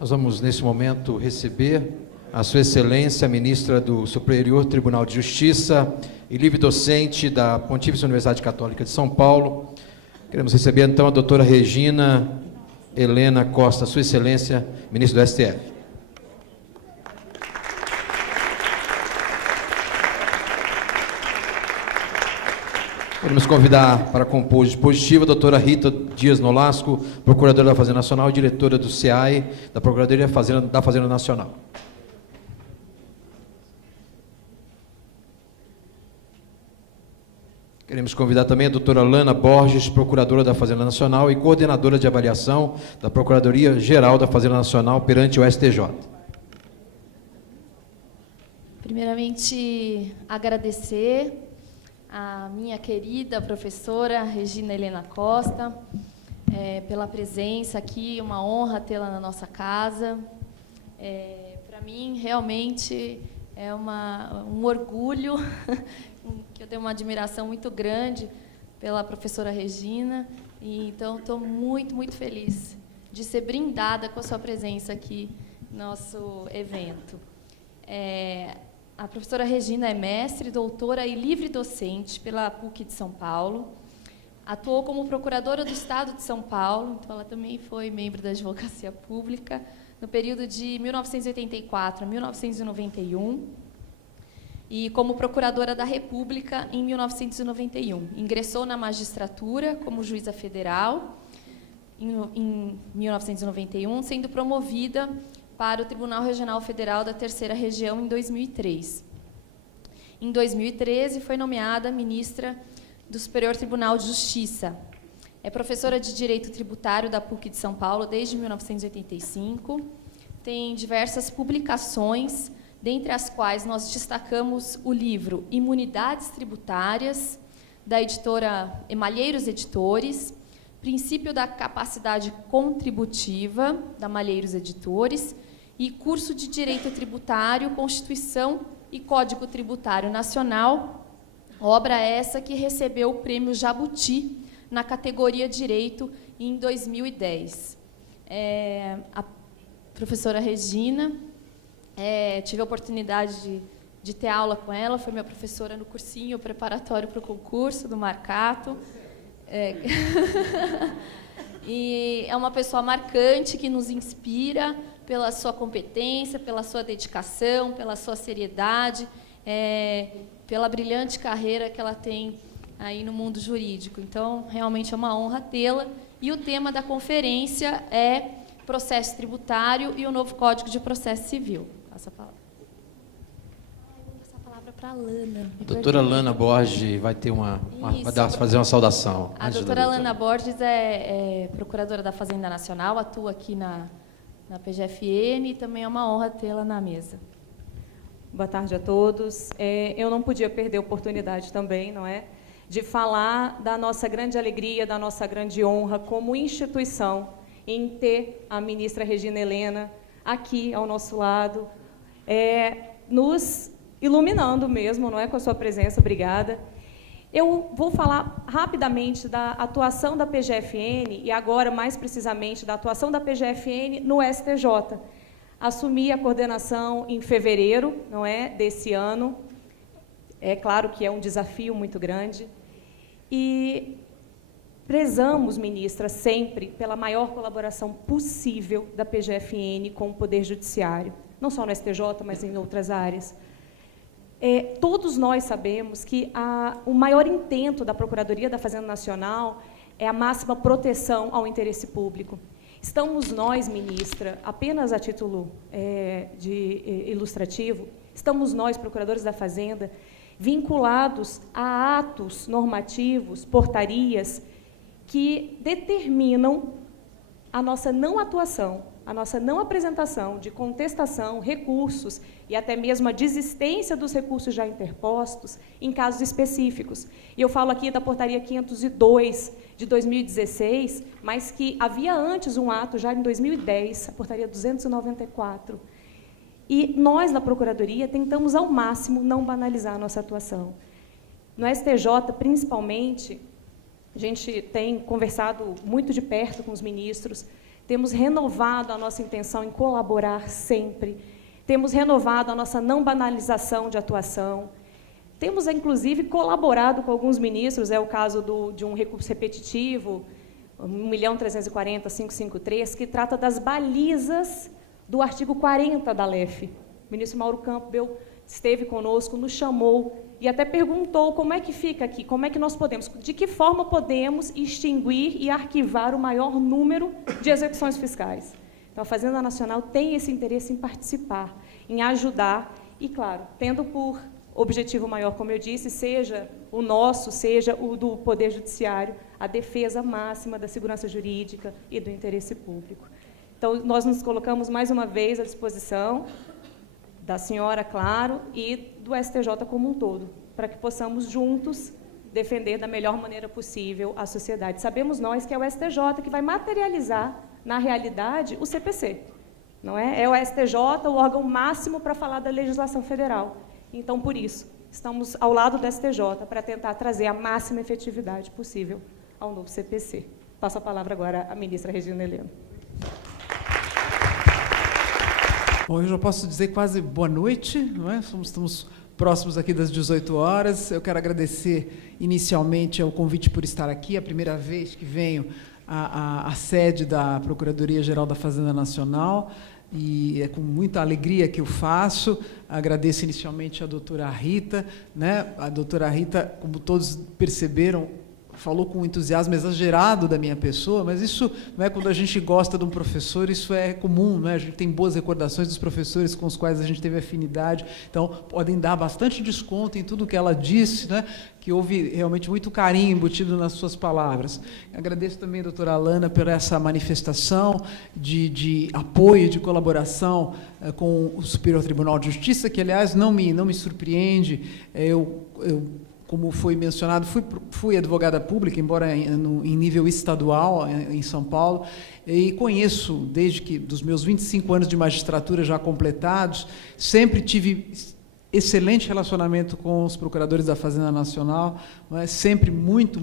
Nós vamos, nesse momento, receber a Sua Excelência, a ministra do Superior Tribunal de Justiça e livre-docente da Pontífice Universidade Católica de São Paulo. Queremos receber, então, a doutora Regina Helena Costa, Sua Excelência, ministra do STF. Queremos convidar para compor o dispositivo a doutora Rita Dias Nolasco, procuradora da Fazenda Nacional e diretora do SEAI, da Procuradoria da Fazenda Nacional. Queremos convidar também a doutora Lana Borges, procuradora da Fazenda Nacional e coordenadora de avaliação da Procuradoria-Geral da Fazenda Nacional perante o STJ. Primeiramente, agradecer a minha querida professora Regina Helena Costa pela presença aqui, uma honra tê-la na nossa casa. Para mim, realmente, é um orgulho, que eu tenho uma admiração muito grande pela professora Regina, e então estou muito, muito feliz de ser brindada com a sua presença aqui no nosso evento. A professora Regina é mestre, doutora e livre-docente pela PUC de São Paulo. Atuou como procuradora do Estado de São Paulo, então ela também foi membro da Advocacia Pública, no período de 1984 a 1991, e como procuradora da República em 1991. Ingressou na magistratura como juíza federal em 1991, sendo promovida para o Tribunal Regional Federal da Terceira Região em 2003. Em 2013, foi nomeada ministra do Superior Tribunal de Justiça. É professora de Direito Tributário da PUC de São Paulo desde 1985. Tem diversas publicações, dentre as quais nós destacamos o livro Imunidades Tributárias, da editora Malheiros Editores, Princípio da Capacidade Contributiva, da Malheiros Editores, e curso de Direito Tributário, Constituição e Código Tributário Nacional, obra essa que recebeu o Prêmio Jabuti na categoria Direito em 2010. A professora Regina, tive a oportunidade de ter aula com ela, foi minha professora no cursinho preparatório para o concurso do Marcato. E é uma pessoa marcante que nos inspira pela sua competência, pela sua dedicação, pela sua seriedade, pela brilhante carreira que ela tem aí no mundo jurídico. Então, realmente é uma honra tê-la. E o tema da conferência é processo tributário e o novo Código de Processo Civil. Passa a palavra. Vou passar a palavra para a Lana. A doutora Lana Borges vai ter fazer uma saudação. A doutora Lana Borges é procuradora da Fazenda Nacional, atua aqui na PGFN, e também é uma honra tê-la na mesa. Boa tarde a todos. Eu não podia perder a oportunidade também, não é, de falar da nossa grande alegria, da nossa grande honra como instituição em ter a ministra Regina Helena aqui ao nosso lado, nos iluminando mesmo, não é, com a sua presença. Obrigada. Eu vou falar rapidamente da atuação da PGFN e agora, mais precisamente, da atuação da PGFN no STJ. Assumi a coordenação em fevereiro, não é, desse ano. É claro que é um desafio muito grande. E prezamos, ministra, sempre pela maior colaboração possível da PGFN com o Poder Judiciário, não só no STJ, mas em outras áreas. Todos nós sabemos que o maior intento da Procuradoria da Fazenda Nacional é a máxima proteção ao interesse público. Estamos nós, ministra, apenas a título ilustrativo, estamos nós, procuradores da Fazenda, vinculados a atos normativos, portarias, que determinam a nossa não atuação, a nossa não apresentação de contestação, recursos e até mesmo a desistência dos recursos já interpostos em casos específicos. E eu falo aqui da portaria 502 de 2016, mas que havia antes um ato, já em 2010, a portaria 294. E nós, na Procuradoria, tentamos ao máximo não banalizar a nossa atuação. No STJ, principalmente, a gente tem conversado muito de perto com os ministros, temos renovado a nossa intenção em colaborar sempre, temos renovado a nossa não banalização de atuação, temos, inclusive, colaborado com alguns ministros, é o caso de um recurso repetitivo, 1.340.553, que trata das balizas do artigo 40 da LEF. O ministro Mauro Campbell esteve conosco, nos chamou e até perguntou como é que fica aqui, como é que nós podemos, de que forma podemos extinguir e arquivar o maior número de execuções fiscais. Então, a Fazenda Nacional tem esse interesse em participar, em ajudar e, claro, tendo por objetivo maior, como eu disse, seja o nosso, seja o do Poder Judiciário, a defesa máxima da segurança jurídica e do interesse público. Então, nós nos colocamos mais uma vez à disposição da senhora, claro, e do STJ como um todo, para que possamos juntos defender da melhor maneira possível a sociedade. Sabemos nós que é o STJ que vai materializar, na realidade, o CPC. Não é? É o STJ o órgão máximo para falar da legislação federal. Então, por isso, estamos ao lado do STJ para tentar trazer a máxima efetividade possível ao novo CPC. Passo a palavra agora à ministra Regina Helena. Bom, eu já posso dizer quase boa noite, não é? Estamos próximos aqui das 18 horas. Eu quero agradecer inicialmente o convite por estar aqui, a primeira vez que venho à sede da Procuradoria-Geral da Fazenda Nacional, e é com muita alegria que eu faço. Agradeço inicialmente a doutora Rita, né? A doutora Rita, como todos perceberam, falou com um entusiasmo exagerado da minha pessoa, mas isso não é quando a gente gosta de um professor, isso é comum, né? A gente tem boas recordações dos professores com os quais a gente teve afinidade, então podem dar bastante desconto em tudo que ela disse, né? Que houve realmente muito carinho embutido nas suas palavras. Agradeço também a doutora Alana por essa manifestação de apoio, de colaboração com o Superior Tribunal de Justiça, que, aliás, não me surpreende. Como foi mencionado, fui advogada pública, embora em nível estadual, em São Paulo, e conheço, desde que dos meus 25 anos de magistratura já completados, sempre tive excelente relacionamento com os procuradores da Fazenda Nacional, sempre muito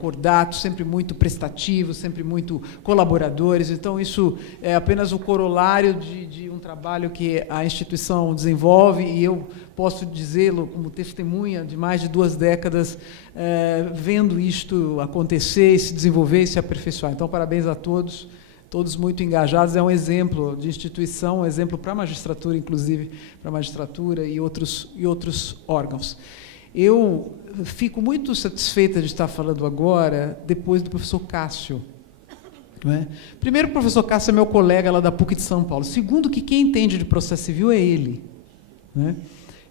cordatos, sempre muito prestativos, sempre muito colaboradores. Então, isso é apenas o corolário de um trabalho que a instituição desenvolve, e eu posso dizê-lo como testemunha de mais de 2 décadas, vendo isto acontecer, se desenvolver e se aperfeiçoar. Então, parabéns a todos. Todos muito engajados, é um exemplo de instituição, um exemplo para a magistratura, inclusive, para a magistratura e outros órgãos. Eu fico muito satisfeita de estar falando agora, depois do professor Cássio. Não é? Primeiro, o professor Cássio é meu colega lá da PUC de São Paulo. Segundo, que quem entende de processo civil é ele. Não é?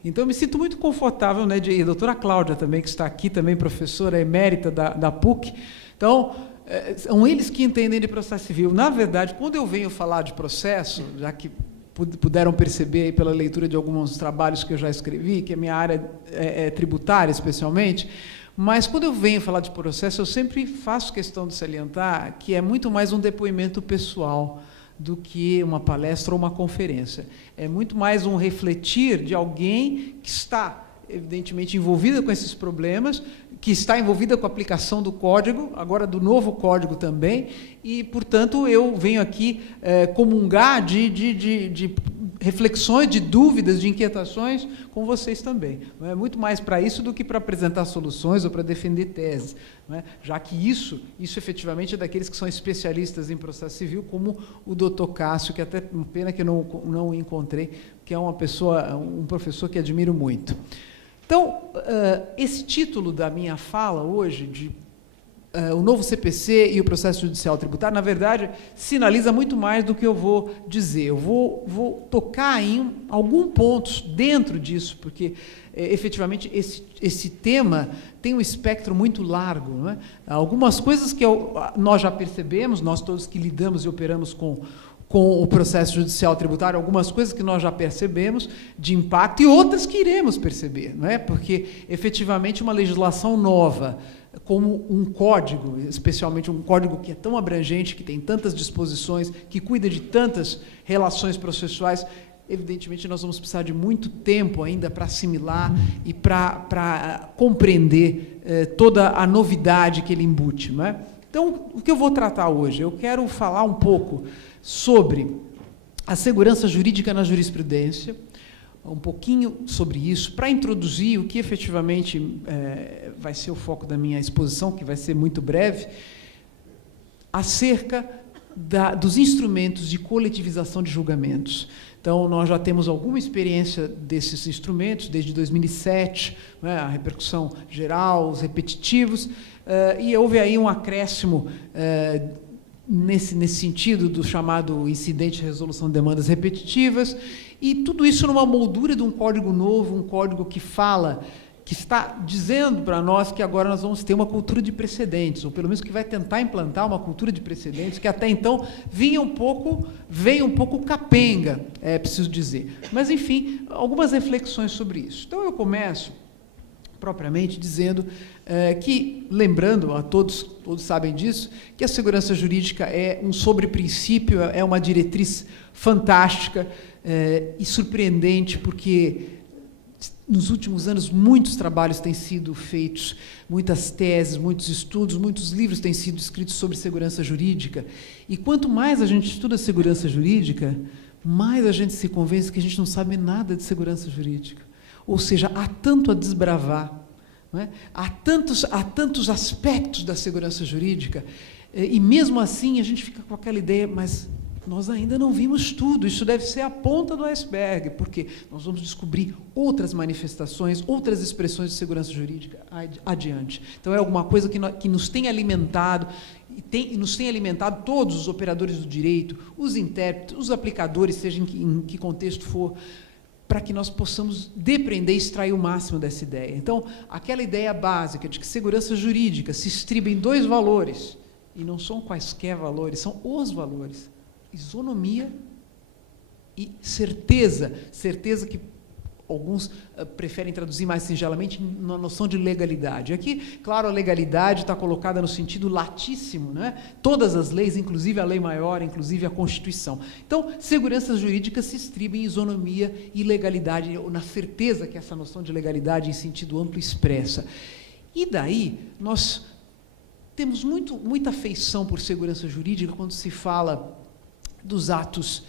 Então, eu me sinto muito confortável, né, e a doutora Cláudia também, que está aqui, também professora emérita da PUC. Então, são eles que entendem de processo civil. Na verdade, quando eu venho falar de processo, já que puderam perceber aí pela leitura de alguns trabalhos que eu já escrevi, que a minha área é tributária, especialmente, mas quando eu venho falar de processo, eu sempre faço questão de salientar que é muito mais um depoimento pessoal do que uma palestra ou uma conferência. É muito mais um refletir de alguém que está, evidentemente, envolvida com esses problemas, que está envolvida com a aplicação do código, agora do novo código também, e, portanto, eu venho aqui comungar de reflexões, de dúvidas, de inquietações com vocês também. Não é muito mais para isso do que para apresentar soluções ou para defender teses, não é? Já que isso efetivamente é daqueles que são especialistas em processo civil, como o doutor Cássio, que até pena que eu não o encontrei, que é um professor que admiro muito. Então, esse título da minha fala hoje, o novo CPC e o processo judicial tributário, na verdade, sinaliza muito mais do que eu vou dizer. Eu vou tocar em alguns pontos dentro disso, porque, efetivamente, esse tema tem um espectro muito largo. Não é? Algumas coisas que nós já percebemos, nós todos que lidamos e operamos com o processo judicial tributário, algumas coisas que nós já percebemos de impacto e outras que iremos perceber, não é? Porque, efetivamente, uma legislação nova, como um código, especialmente um código que é tão abrangente, que tem tantas disposições, que cuida de tantas relações processuais, evidentemente nós vamos precisar de muito tempo ainda para assimilar e para compreender toda a novidade que ele embute, não é? Então, o que eu vou tratar hoje? Eu quero falar um pouco sobre a segurança jurídica na jurisprudência, um pouquinho sobre isso, para introduzir o que efetivamente vai ser o foco da minha exposição, que vai ser muito breve, acerca dos instrumentos de coletivização de julgamentos. Então, nós já temos alguma experiência desses instrumentos, desde 2007, né, a repercussão geral, os repetitivos, e houve aí um acréscimo nesse sentido do chamado incidente de resolução de demandas repetitivas, e tudo isso numa moldura de um código novo, um código que está dizendo para nós que agora nós vamos ter uma cultura de precedentes, ou pelo menos que vai tentar implantar uma cultura de precedentes, que até então veio um pouco capenga, é preciso dizer. Mas, enfim, algumas reflexões sobre isso. Então, eu começo propriamente dizendo que, lembrando a todos sabem disso, que a segurança jurídica é um sobreprincípio, é uma diretriz fantástica e surpreendente, porque nos últimos anos muitos trabalhos têm sido feitos, muitas teses, muitos estudos, muitos livros têm sido escritos sobre segurança jurídica, e quanto mais a gente estuda segurança jurídica, mais a gente se convence que a gente não sabe nada de segurança jurídica. Ou seja, há tanto a desbravar, não é? Há tantos aspectos da segurança jurídica, e mesmo assim a gente fica com aquela ideia, mas nós ainda não vimos tudo, isso deve ser a ponta do iceberg, porque nós vamos descobrir outras manifestações, outras expressões de segurança jurídica adiante. Então, é alguma coisa que nos tem alimentado, e nos tem alimentado todos os operadores do direito, os intérpretes, os aplicadores, seja em que contexto for, para que nós possamos depreender e extrair o máximo dessa ideia. Então, aquela ideia básica de que segurança jurídica se estriba em 2 valores, e não são quaisquer valores, são os valores: isonomia e certeza. Certeza que alguns preferem traduzir mais singelamente na noção de legalidade. Aqui, claro, a legalidade está colocada no sentido latíssimo, né? Todas as leis, inclusive a lei maior, inclusive a Constituição. Então, segurança jurídica se estriba em isonomia e legalidade, ou na certeza que essa noção de legalidade em sentido amplo expressa. E daí, nós temos muita afeição por segurança jurídica quando se fala dos atos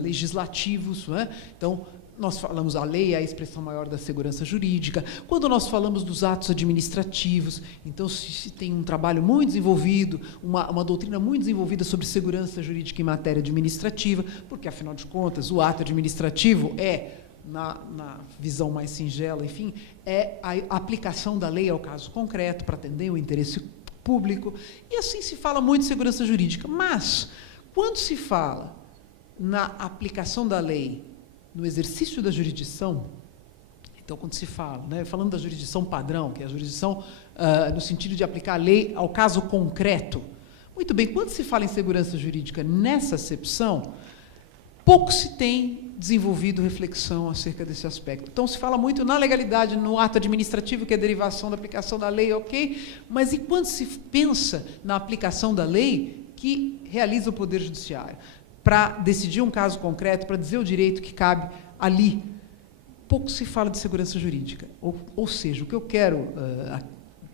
legislativos, não é? Então, nós falamos a lei, é a expressão maior da segurança jurídica. Quando nós falamos dos atos administrativos, então se tem um trabalho muito desenvolvido, uma doutrina muito desenvolvida sobre segurança jurídica em matéria administrativa, porque, afinal de contas, o ato administrativo na visão mais singela, enfim, é a aplicação da lei ao caso concreto para atender o interesse público, e assim se fala muito de segurança jurídica. Mas, quando se fala na aplicação da lei no exercício da jurisdição, então, quando se fala, né, falando da jurisdição padrão, que é a jurisdição no sentido de aplicar a lei ao caso concreto, muito bem, quando se fala em segurança jurídica nessa acepção, pouco se tem desenvolvido reflexão acerca desse aspecto. Então, se fala muito na legalidade, no ato administrativo, que é a derivação da aplicação da lei, ok, mas e quando se pensa na aplicação da lei que realiza o Poder Judiciário, para decidir um caso concreto, para dizer o direito que cabe ali, pouco se fala de segurança jurídica. Ou seja, o que eu quero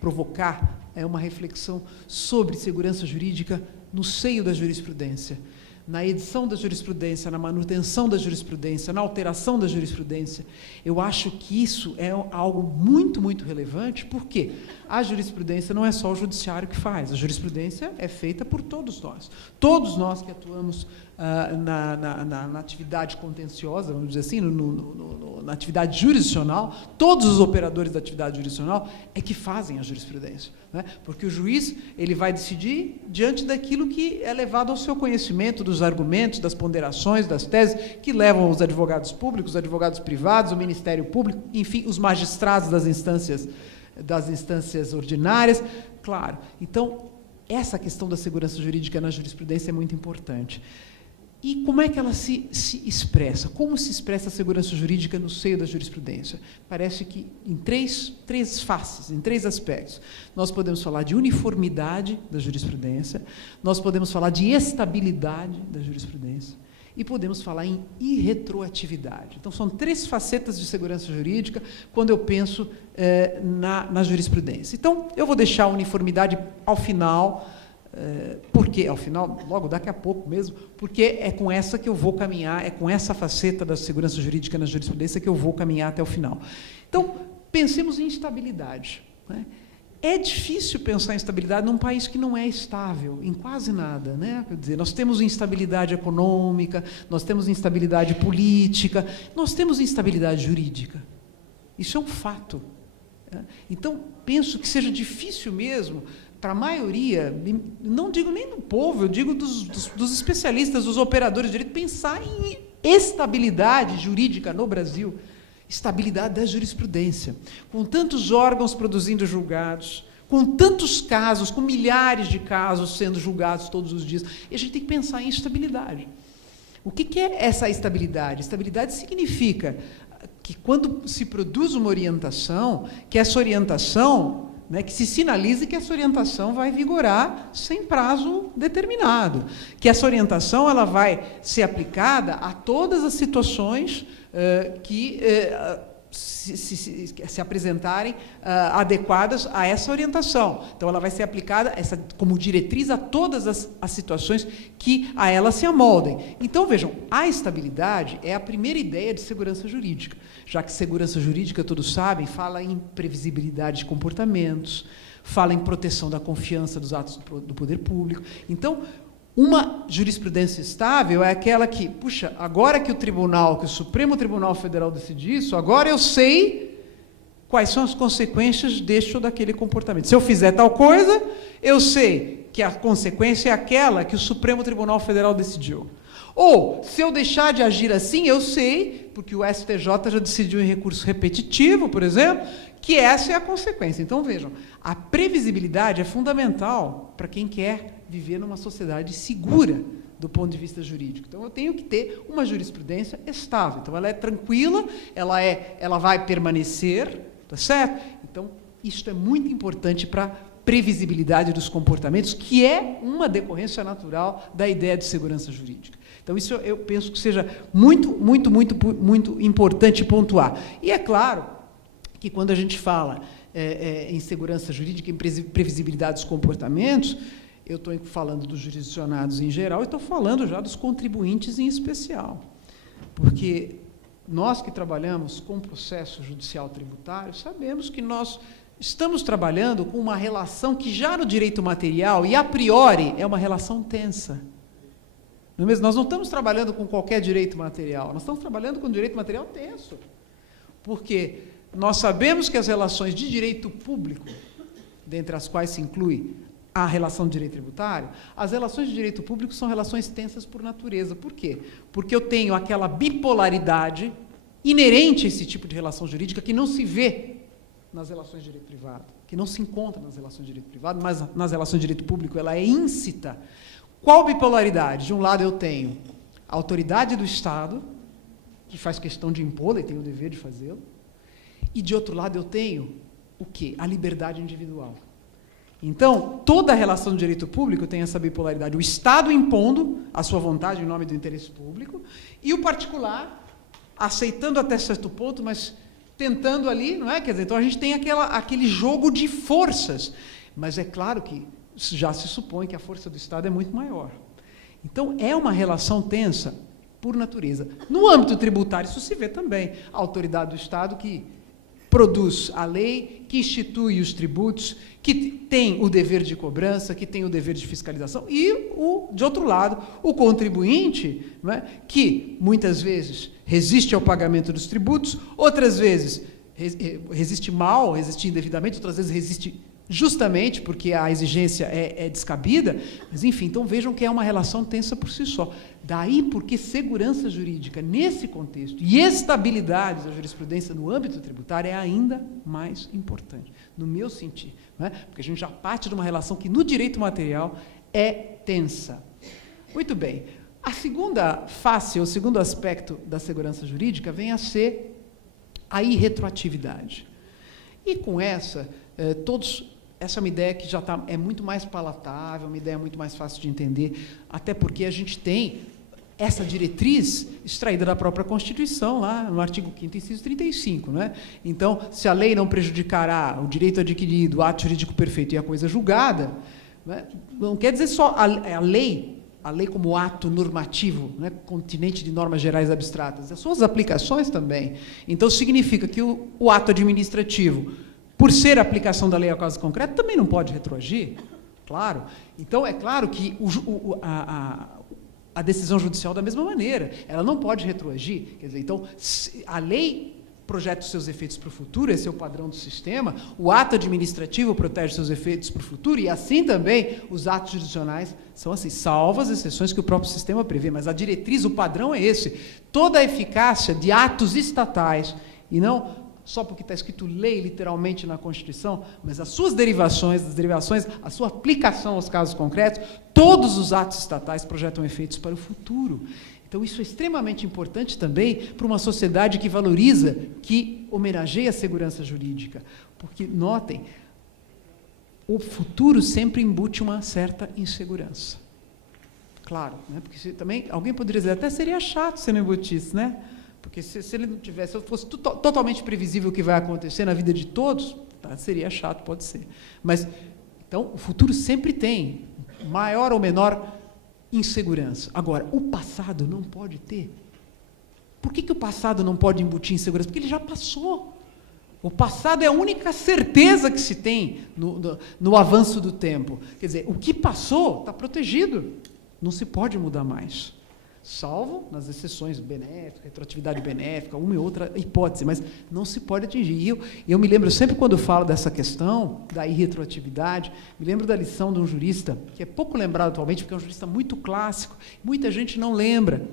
provocar é uma reflexão sobre segurança jurídica no seio da jurisprudência, na edição da jurisprudência, na manutenção da jurisprudência, na alteração da jurisprudência. Eu acho que isso é algo muito, muito relevante, porque a jurisprudência não é só o judiciário que faz, a jurisprudência é feita por todos nós. Todos nós que atuamos na atividade contenciosa, vamos dizer assim, na atividade jurisdicional, todos os operadores da atividade jurisdicional é que fazem a jurisprudência, né? Porque o juiz ele vai decidir diante daquilo que é levado ao seu conhecimento, dos argumentos, das ponderações, das teses, que levam os advogados públicos, os advogados privados, o Ministério Público, enfim, os magistrados das instâncias ordinárias, claro. Então, essa questão da segurança jurídica na jurisprudência é muito importante. E como é que ela se expressa? Como se expressa a segurança jurídica no seio da jurisprudência? Parece que em três faces, em 3 aspectos. Nós podemos falar de uniformidade da jurisprudência, nós podemos falar de estabilidade da jurisprudência e podemos falar em irretroatividade. Então, são 3 facetas de segurança jurídica quando eu penso na jurisprudência. Então, eu vou deixar a uniformidade ao final, Porque, ao final, logo daqui a pouco mesmo, porque é com essa que eu vou caminhar, é com essa faceta da segurança jurídica na jurisprudência que eu vou caminhar até o final. Então, pensemos em estabilidade, né? É difícil pensar em estabilidade num país que não é estável, em quase nada, né? Quer dizer, nós temos instabilidade econômica, nós temos instabilidade política, nós temos instabilidade jurídica. Isso é um fato. Né? Então, penso que seja difícil mesmo, para a maioria, não digo nem do povo, eu digo dos especialistas, dos operadores de direito, pensar em estabilidade jurídica no Brasil. Estabilidade da jurisprudência, com tantos órgãos produzindo julgados, com tantos casos, com milhares de casos sendo julgados todos os dias, e a gente tem que pensar em estabilidade. O que é essa estabilidade? Estabilidade significa que quando se produz uma orientação, que essa orientação, né, que se sinalize que essa orientação vai vigorar sem prazo determinado, que essa orientação ela vai ser aplicada a todas as situações que se apresentarem adequadas a essa orientação. Então, ela vai ser aplicada como diretriz a todas as situações que a ela se amoldem. Então, vejam, a estabilidade é a primeira ideia de segurança jurídica, já que segurança jurídica, todos sabem, fala em previsibilidade de comportamentos, fala em proteção da confiança dos atos do poder público. Então, uma jurisprudência estável é aquela que, puxa, agora que o Supremo Tribunal Federal decide isso, agora eu sei quais são as consequências deste ou daquele comportamento. Se eu fizer tal coisa, eu sei que a consequência é aquela que o Supremo Tribunal Federal decidiu. Ou, se eu deixar de agir assim, eu sei, porque o STJ já decidiu em recurso repetitivo, por exemplo, que essa é a consequência. Então, vejam, a previsibilidade é fundamental para quem quer viver numa sociedade segura do ponto de vista jurídico. Então, eu tenho que ter uma jurisprudência estável. Então, ela é tranquila, ela vai permanecer, tá certo? Então, isso é muito importante para a previsibilidade dos comportamentos, que é uma decorrência natural da ideia de segurança jurídica. Então, isso eu penso que seja muito, muito, muito, muito importante pontuar. E é claro que quando a gente fala em segurança jurídica, em previsibilidade dos comportamentos, eu estou falando dos jurisdicionados em geral e estou falando já dos contribuintes em especial. Porque nós que trabalhamos com processo judicial tributário, sabemos que nós estamos trabalhando com uma relação que já no direito material, e a priori, é uma relação tensa. Não é mesmo? Nós não estamos trabalhando com qualquer direito material, nós estamos trabalhando com direito material tenso. Porque nós sabemos que as relações de direito público, dentre as quais se inclui a relação de direito tributário, as relações de direito público são relações tensas por natureza. Por quê? Porque eu tenho aquela bipolaridade inerente a esse tipo de relação jurídica que não se vê nas relações de direito privado, que não se encontra nas relações de direito privado, mas nas relações de direito público ela é íncita. Qual bipolaridade? De um lado eu tenho a autoridade do Estado, que faz questão de impô-la e tem o dever de fazê-lo, e de outro lado eu tenho o quê? A liberdade individual. Então, toda a relação de direito público tem essa bipolaridade. O Estado impondo a sua vontade em nome do interesse público e o particular aceitando até certo ponto, mas tentando ali, não é? Quer dizer, então a gente tem aquele jogo de forças. Mas é claro que já se supõe que a força do Estado é muito maior. Então, é uma relação tensa por natureza. No âmbito tributário, isso se vê também. A autoridade do Estado que produz a lei, que institui os tributos, que tem o dever de cobrança, que tem o dever de fiscalização, e, de outro lado, o contribuinte, não é, que, muitas vezes, resiste ao pagamento dos tributos, outras vezes resiste mal, resiste indevidamente, outras vezes resiste justamente porque a exigência é descabida, mas, enfim, então vejam que é uma relação tensa por si só. Daí porque segurança jurídica, nesse contexto, e estabilidade da jurisprudência no âmbito tributário é ainda mais importante, no meu sentir, não é? Porque a gente já parte de uma relação que, no direito material, é tensa. Muito bem. A segunda face, o segundo aspecto da segurança jurídica vem a ser a irretroatividade. E com essa, essa é uma ideia que já é muito mais palatável, uma ideia muito mais fácil de entender, até porque a gente tem essa diretriz extraída da própria Constituição, lá no artigo 5º, inciso 35, não é? Então, se a lei não prejudicará o direito adquirido, o ato jurídico perfeito e a coisa julgada, né? Não quer dizer só a lei como ato normativo, né, continente de normas gerais abstratas, as suas aplicações também. Então, significa que o ato administrativo, por ser a aplicação da lei ao caso concreto, também não pode retroagir, claro. Então, é claro que a decisão judicial, da mesma maneira, ela não pode retroagir. Quer dizer, então, a lei projeta os seus efeitos para o futuro, esse é o padrão do sistema, o ato administrativo protege seus efeitos para o futuro, e assim também os atos jurisdicionais são assim, salvo as exceções que o próprio sistema prevê, mas a diretriz, o padrão é esse. Toda a eficácia de atos estatais, e não só porque está escrito lei literalmente na Constituição, mas as suas derivações, a sua aplicação aos casos concretos, todos os atos estatais projetam efeitos para o futuro. Então, isso é extremamente importante também para uma sociedade que valoriza, que homenageia a segurança jurídica. Porque, notem, o futuro sempre embute uma certa insegurança. Claro, né? Porque também, alguém poderia dizer, até seria chato se não embutisse, né? Porque se ele não tivesse, se fosse totalmente previsível o que vai acontecer na vida de todos, tá, seria chato, pode ser. Mas, então, o futuro sempre tem maior ou menor insegurança. Agora, o passado não pode ter. Por que o passado não pode embutir insegurança? Porque ele já passou. O passado é a única certeza que se tem no avanço do tempo. Quer dizer, o que passou está protegido. Não se pode mudar mais. Salvo nas exceções benéficas, retroatividade benéfica, uma e outra hipótese, mas não se pode atingir. E eu me lembro, sempre quando falo dessa questão da irretroatividade, me lembro da lição de um jurista, que é pouco lembrado atualmente, porque é um jurista muito clássico, muita gente não lembra.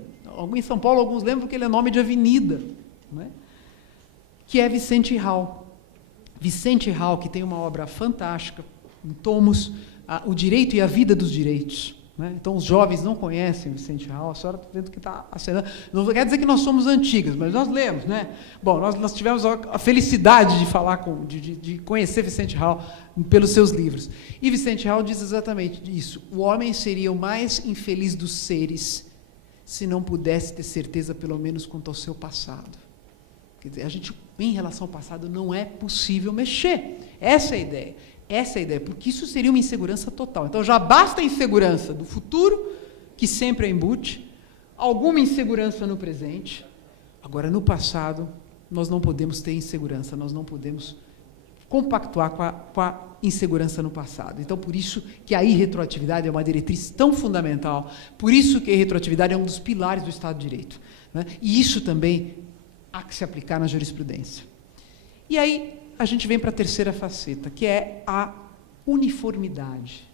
Em São Paulo, alguns lembram que ele é nome de avenida, né? Que é Vicente Hall. Vicente Hall, que tem uma obra fantástica, em tomos, O Direito e a Vida dos Direitos. Né? Então, os jovens não conhecem Vicente Hall, a senhora está vendo que está acenando. Não quer dizer que nós somos antigas, mas nós lemos. Né? Bom, nós tivemos a felicidade de falar de conhecer Vicente Hall pelos seus livros. E Vicente Hall diz exatamente isso. O homem seria o mais infeliz dos seres se não pudesse ter certeza, pelo menos, quanto ao seu passado. Quer dizer, a gente, em relação ao passado, não é possível mexer. Essa é a ideia. Essa é a ideia, porque isso seria uma insegurança total. Então, já basta a insegurança do futuro, que sempre é embute, alguma insegurança no presente. Agora, no passado, nós não podemos ter insegurança, nós não podemos compactuar com a insegurança no passado. Então, por isso que a irretroatividade é uma diretriz tão fundamental, por isso que a irretroatividade é um dos pilares do Estado de Direito. Né? E isso também há que se aplicar na jurisprudência. E aí, a gente vem para a terceira faceta, que é a uniformidade.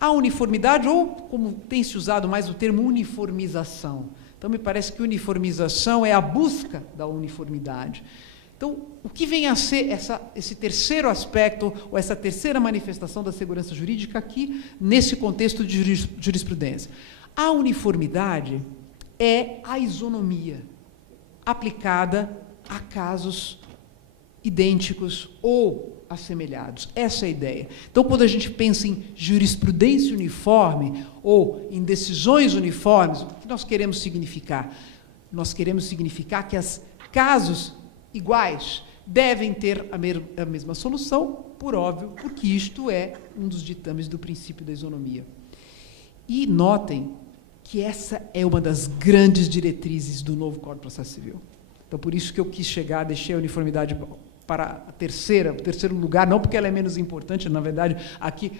A uniformidade, ou como tem se usado mais o termo uniformização. Então, me parece que uniformização é a busca da uniformidade. Então, o que vem a ser esse terceiro aspecto, ou essa terceira manifestação da segurança jurídica aqui, nesse contexto de jurisprudência? A uniformidade é a isonomia aplicada a casos idênticos ou assemelhados. Essa é a ideia. Então, quando a gente pensa em jurisprudência uniforme ou em decisões uniformes, o que nós queremos significar? Nós queremos significar que os casos iguais devem ter a mesma solução, por óbvio, porque isto é um dos ditames do princípio da isonomia. E notem que essa é uma das grandes diretrizes do novo Código de Processo Civil. Então, por isso que eu quis deixei a uniformidade para o terceiro lugar, não porque ela é menos importante, na verdade, aqui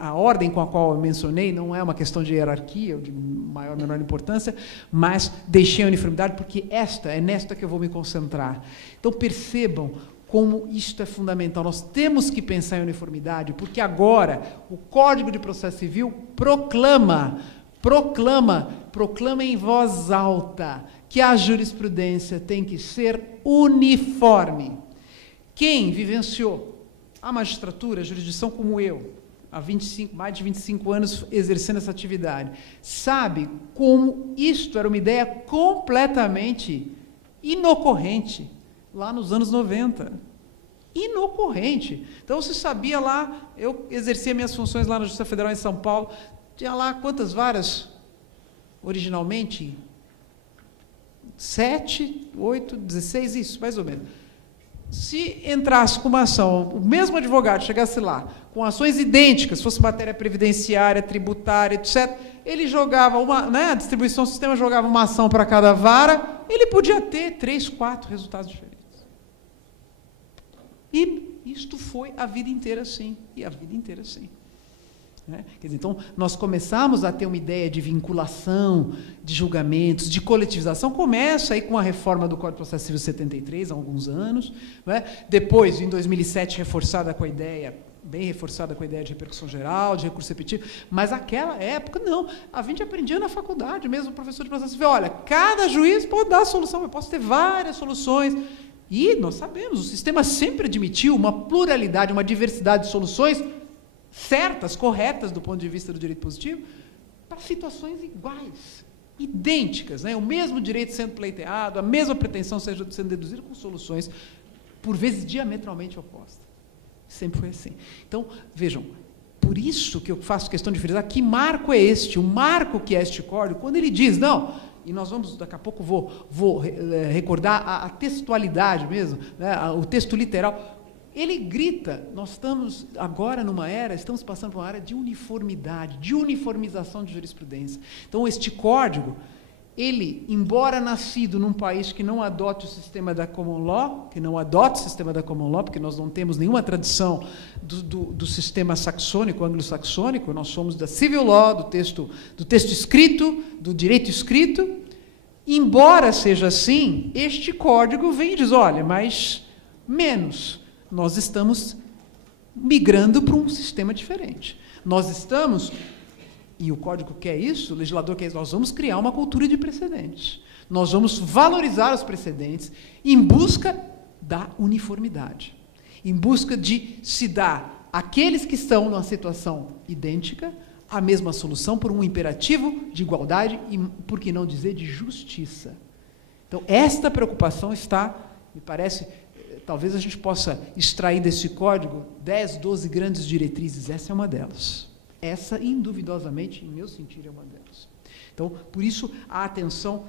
a ordem com a qual eu mencionei não é uma questão de hierarquia, ou de maior ou menor importância, mas deixei a uniformidade porque é nesta que eu vou me concentrar. Então, percebam como isto é fundamental. Nós temos que pensar em uniformidade, porque agora o Código de Processo Civil proclama em voz alta que a jurisprudência tem que ser uniforme. Quem vivenciou a magistratura, a jurisdição como eu, há mais de 25 anos exercendo essa atividade, sabe como isto era uma ideia completamente inocorrente lá nos anos 90. Inocorrente. Então, se sabia lá, eu exercia minhas funções lá na Justiça Federal em São Paulo, tinha lá quantas varas? Originalmente, 7, 8, 16, isso, mais ou menos. se entrasse com uma ação, o mesmo advogado chegasse lá, com ações idênticas, fosse matéria previdenciária, tributária, etc., ele jogava a distribuição do sistema jogava uma ação para cada vara, ele podia ter 3, 4 resultados diferentes. E isto foi a vida inteira assim, e a vida inteira assim. Quer dizer, então, nós começamos a ter uma ideia de vinculação, de julgamentos, de coletivização, começa aí com a reforma do Código de Processo Civil 73, há alguns anos, depois, em 2007, bem reforçada com a ideia de repercussão geral, de recurso repetitivo, mas naquela época, não. A gente aprendia na faculdade, mesmo o professor de processo civil, olha, cada juiz pode dar a solução, eu posso ter várias soluções. E nós sabemos, o sistema sempre admitiu uma pluralidade, uma diversidade de soluções certas, corretas do ponto de vista do direito positivo, para situações iguais, idênticas, o mesmo direito sendo pleiteado, a mesma pretensão sendo deduzida com soluções, por vezes, diametralmente opostas. Sempre foi assim. Então, vejam, por isso que eu faço questão de frisar que marco é este, o marco que é este código, quando ele diz, não, e nós vamos, daqui a pouco vou recordar a textualidade mesmo, o texto literal. Ele grita, nós estamos agora estamos passando por uma era de uniformidade, de uniformização de jurisprudência. Então, este código, ele, embora nascido num país que não adote o sistema da common law, porque nós não temos nenhuma tradição do sistema saxônico, anglo-saxônico, nós somos da civil law, do texto escrito, do direito escrito. Embora seja assim, este código vem e diz, olha, mas menos. Nós estamos migrando para um sistema diferente. Nós estamos, e o Código quer isso, o legislador quer isso, nós vamos criar uma cultura de precedentes. Nós vamos valorizar os precedentes em busca da uniformidade, em busca de se dar àqueles que estão numa situação idêntica a mesma solução por um imperativo de igualdade e, por que não dizer, de justiça. Então, esta preocupação está, me parece, talvez a gente possa extrair desse código 10, 12 grandes diretrizes. Essa é uma delas. Essa, induvidosamente, em meu sentir, é uma delas. Então, por isso, a atenção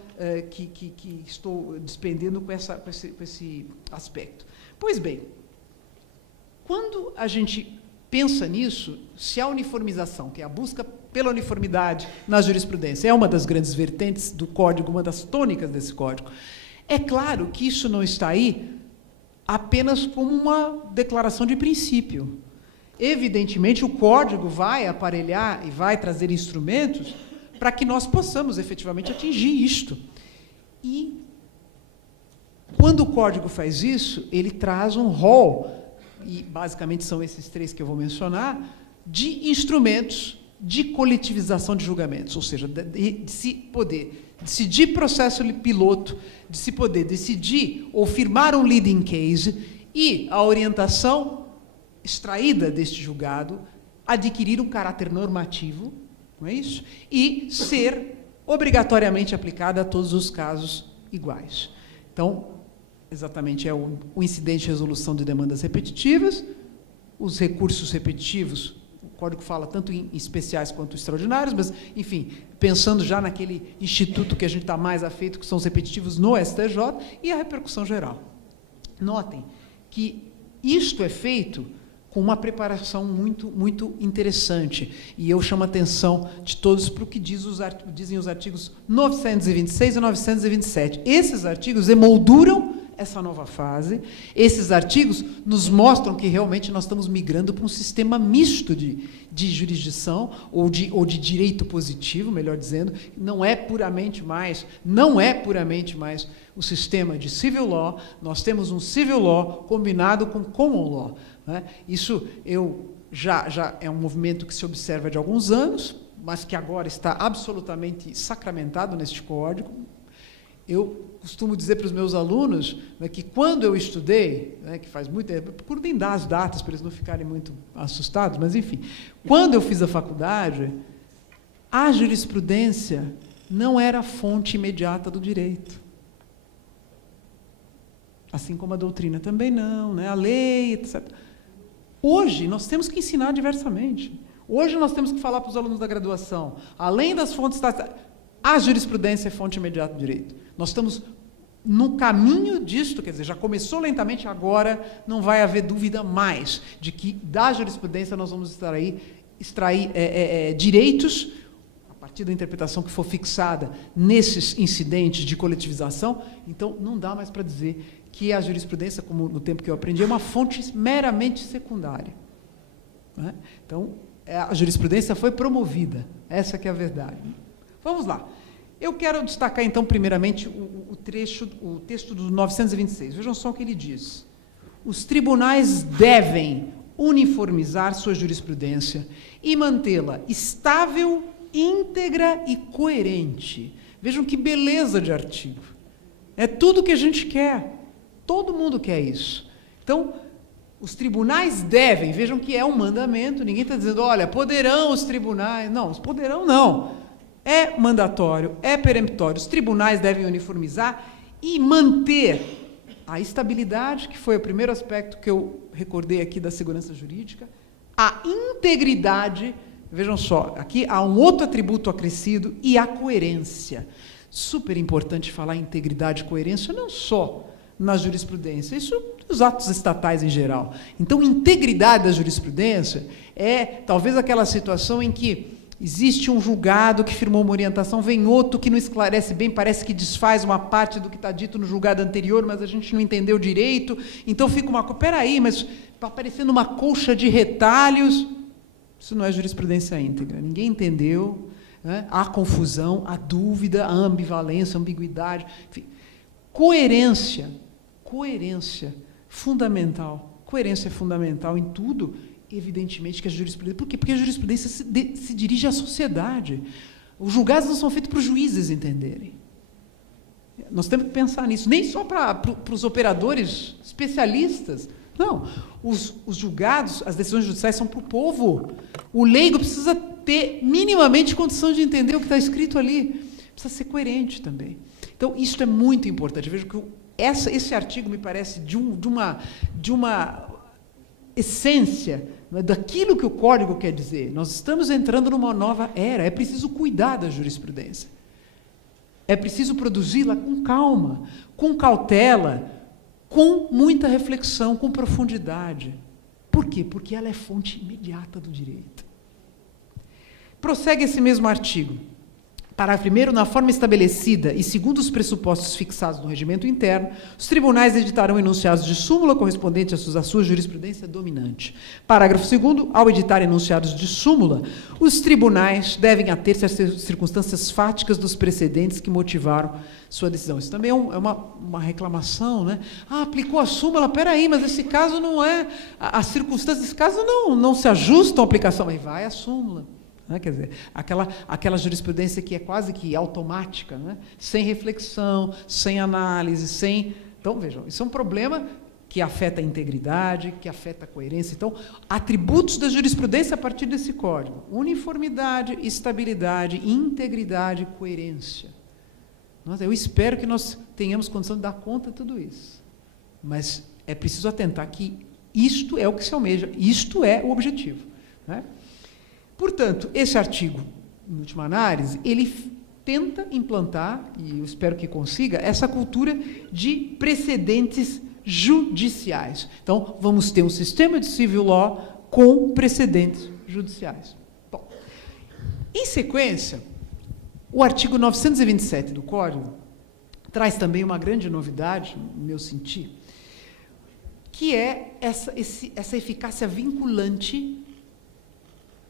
que estou despendendo com esse aspecto. Pois bem, quando a gente pensa nisso, se a uniformização, que é a busca pela uniformidade na jurisprudência, é uma das grandes vertentes do código, uma das tônicas desse código, é claro que isso não está aí apenas como uma declaração de princípio. Evidentemente, o código vai aparelhar e vai trazer instrumentos para que nós possamos efetivamente atingir isto. E, quando o código faz isso, ele traz um rol, e basicamente são esses 3 que eu vou mencionar, de instrumentos de coletivização de julgamentos, ou seja, de se poder decidir processo piloto, de se poder decidir ou firmar um leading case e a orientação extraída deste julgado adquirir um caráter normativo, não é isso? E ser obrigatoriamente aplicada a todos os casos iguais. Então, exatamente, é o incidente de resolução de demandas repetitivas, os recursos repetitivos, o Código fala tanto em especiais quanto extraordinários, mas, enfim, pensando já naquele instituto que a gente está mais afeito, que são os repetitivos no STJ, e a repercussão geral. Notem que isto é feito com uma preparação muito, muito interessante, e eu chamo a atenção de todos para o que dizem os artigos 926 e 927. Esses artigos emolduram essa nova fase. Esses artigos nos mostram que realmente nós estamos migrando para um sistema misto de jurisdição ou de direito positivo, melhor dizendo, não é puramente mais o sistema de civil law. Nós temos um civil law combinado com common law, né? Isso já é um movimento que se observa de alguns anos, mas que agora está absolutamente sacramentado neste código. Eu costumo dizer para os meus alunos, né, que quando eu estudei, né, que faz muito tempo, procuro nem dar as datas para eles não ficarem muito assustados, mas, enfim, quando eu fiz a faculdade, a jurisprudência não era a fonte imediata do direito. Assim como a doutrina também não, né, a lei, etc. Hoje, nós temos que ensinar diversamente. Hoje, nós temos que falar para os alunos da graduação, além das fontes... A jurisprudência é fonte imediata do direito. Nós estamos no caminho disto, quer dizer, já começou lentamente, agora não vai haver dúvida mais de que da jurisprudência nós vamos extrair direitos, a partir da interpretação que for fixada nesses incidentes de coletivização. Então, não dá mais para dizer que a jurisprudência, como no tempo que eu aprendi, é uma fonte meramente secundária. Né? Então, a jurisprudência foi promovida, essa que é a verdade. Vamos lá. Eu quero destacar, então, primeiramente, o texto do 926. Vejam só o que ele diz. Os tribunais devem uniformizar sua jurisprudência e mantê-la estável, íntegra e coerente. Vejam que beleza de artigo. É tudo o que a gente quer. Todo mundo quer isso. Então, os tribunais devem, vejam que é um mandamento, ninguém está dizendo, olha, poderão os tribunais. Não, os poderão não. É mandatório, é peremptório. Os tribunais devem uniformizar e manter a estabilidade, que foi o primeiro aspecto que eu recordei aqui da segurança jurídica, a integridade, vejam só, aqui há um outro atributo acrescido, e a coerência. Super importante falar em integridade e coerência, não só na jurisprudência, isso nos atos estatais em geral. Então, integridade da jurisprudência é talvez aquela situação em que existe um julgado que firmou uma orientação, vem outro que não esclarece bem, parece que desfaz uma parte do que está dito no julgado anterior, mas a gente não entendeu direito, então fica uma coisa, peraí, mas está aparecendo uma colcha de retalhos. Isso não é jurisprudência íntegra, ninguém entendeu, né? Há confusão, há dúvida, há ambivalência, ambiguidade, enfim. Coerência, fundamental. Coerência é fundamental em tudo, evidentemente, que a jurisprudência... Por quê? Porque a jurisprudência se dirige à sociedade. Os julgados não são feitos para os juízes entenderem. Nós temos que pensar nisso, nem só para os operadores especialistas. Não, os julgados, as decisões judiciais são para o povo. O leigo precisa ter minimamente condição de entender o que está escrito ali. Precisa ser coerente também. Então, isso é muito importante. Eu vejo que esse artigo me parece de uma essência, né, daquilo que o Código quer dizer. Nós estamos entrando numa nova era, é preciso cuidar da jurisprudência. É preciso produzi-la com calma, com cautela, com muita reflexão, com profundidade. Por quê? Porque ela é fonte imediata do direito. Prossegue esse mesmo artigo. Parágrafo 1º, na forma estabelecida e segundo os pressupostos fixados no regimento interno, os tribunais editarão enunciados de súmula correspondentes à sua jurisprudência dominante. Parágrafo 2º, ao editar enunciados de súmula, os tribunais devem ater-se às circunstâncias fáticas dos precedentes que motivaram sua decisão. Isso também é uma reclamação, né? Ah, aplicou a súmula, peraí, mas esse caso não é... As circunstâncias desse caso não se ajustam à aplicação, mas vai à súmula. Quer dizer, aquela jurisprudência que é quase que automática, né? Sem reflexão, sem análise, sem... Então, vejam, isso é um problema que afeta a integridade, que afeta a coerência. Então, atributos da jurisprudência a partir desse código: uniformidade, estabilidade, integridade, coerência. Eu espero que nós tenhamos condição de dar conta de tudo isso. Mas é preciso atentar que isto é o que se almeja, isto é o objetivo, né? Portanto, esse artigo, em última análise, ele tenta implantar, e eu espero que consiga, essa cultura de precedentes judiciais. Então, vamos ter um sistema de civil law com precedentes judiciais. Bom, em sequência, o artigo 927 do Código traz também uma grande novidade, no meu sentir, que é essa eficácia vinculante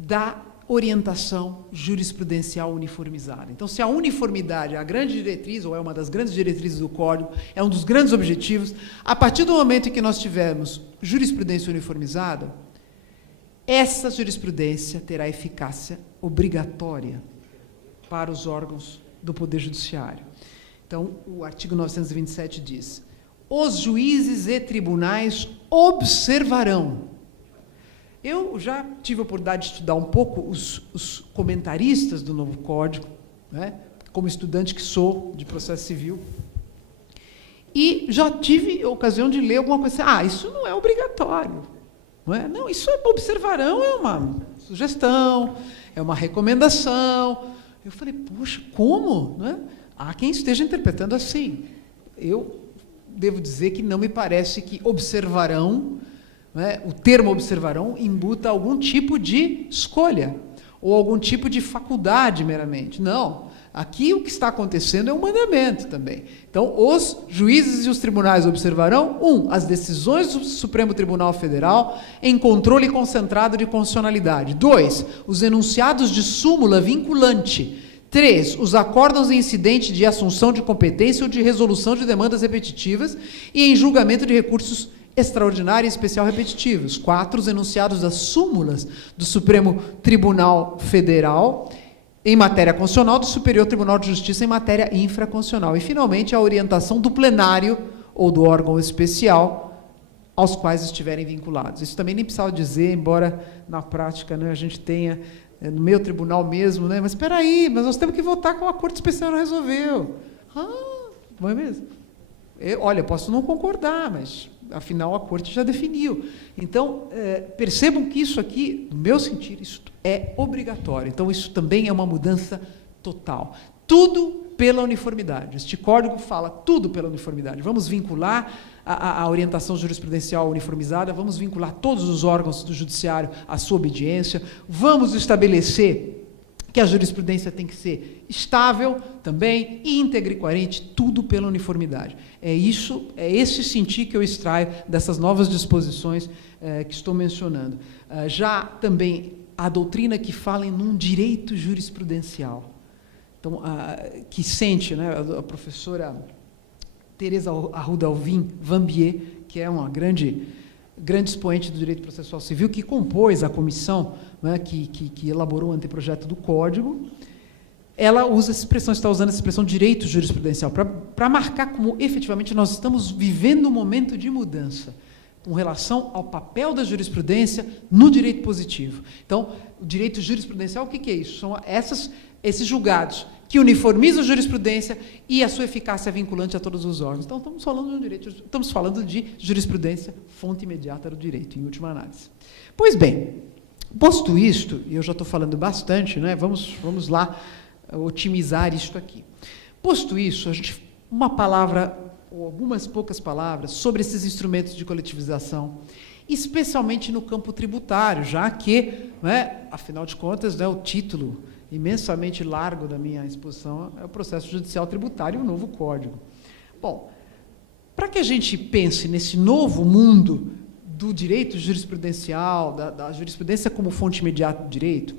da orientação jurisprudencial uniformizada. Então, se a uniformidade é a grande diretriz, ou é uma das grandes diretrizes do Código, é um dos grandes objetivos, a partir do momento em que nós tivermos jurisprudência uniformizada, essa jurisprudência terá eficácia obrigatória para os órgãos do Poder Judiciário. Então, o artigo 927 diz: os juízes e tribunais observarão. Eu já tive a oportunidade de estudar um pouco os comentaristas do novo Código, né, como estudante que sou de processo civil, e já tive a ocasião de ler alguma coisa assim: isso não é obrigatório. Não é? Não, isso observarão, é uma sugestão, é uma recomendação. Eu falei, poxa, como? Não é? Há quem esteja interpretando assim. eu devo dizer que não me parece que observarão, né, o termo observarão imbuta algum tipo de escolha, ou algum tipo de faculdade meramente. Não. Aqui o que está acontecendo é um mandamento também. Então, os juízes e os tribunais observarão, as decisões do Supremo Tribunal Federal em controle concentrado de constitucionalidade. 2, os enunciados de súmula vinculante. 3, os acórdãos em incidente de assunção de competência ou de resolução de demandas repetitivas e em julgamento de recursos extraordinário e especial repetitivos. 4, os enunciados das súmulas do Supremo Tribunal Federal em matéria constitucional, do Superior Tribunal de Justiça em matéria infraconstitucional. E, finalmente, a orientação do plenário ou do órgão especial aos quais estiverem vinculados. Isso também nem precisava dizer, embora na prática, né, a gente tenha, no meu tribunal mesmo, né, mas espera aí, mas nós temos que votar como a Corte Especial não resolveu. Não é mesmo? Olha, eu posso não concordar, mas afinal a Corte já definiu. Então, percebam que isso aqui, no meu sentir, isso é obrigatório. Então, isso também é uma mudança total. Tudo pela uniformidade. Este código fala tudo pela uniformidade. Vamos vincular a orientação jurisprudencial uniformizada, vamos vincular todos os órgãos do judiciário à sua obediência, vamos estabelecer que a jurisprudência tem que ser estável também, íntegra e coerente, tudo pela uniformidade. É esse sentir que eu extraio dessas novas disposições que estou mencionando. Já também a doutrina que fala em um direito jurisprudencial. Então, que sente, né, a professora Teresa Arruda Alvim Vambier, que é uma grande expoente do direito processual civil, que compôs a comissão, né, que elaborou o anteprojeto do Código. Ela usa essa expressão, está usando essa expressão direito jurisprudencial, para marcar como efetivamente nós estamos vivendo um momento de mudança com relação ao papel da jurisprudência no direito positivo. Então, o direito jurisprudencial, o que é isso? São esses julgados que uniformizam a jurisprudência e a sua eficácia vinculante a todos os órgãos. Então, estamos falando de jurisprudência, fonte imediata do direito, em última análise. Pois bem, posto isto, e eu já estou falando bastante, né, vamos lá otimizar isto aqui. Posto isso, uma palavra, ou algumas poucas palavras, sobre esses instrumentos de coletivização, especialmente no campo tributário, já que, né, afinal de contas, né, o título imensamente largo da minha exposição é o processo judicial tributário e o novo Código. Bom, para que a gente pense nesse novo mundo do direito jurisprudencial, da jurisprudência como fonte imediata do direito,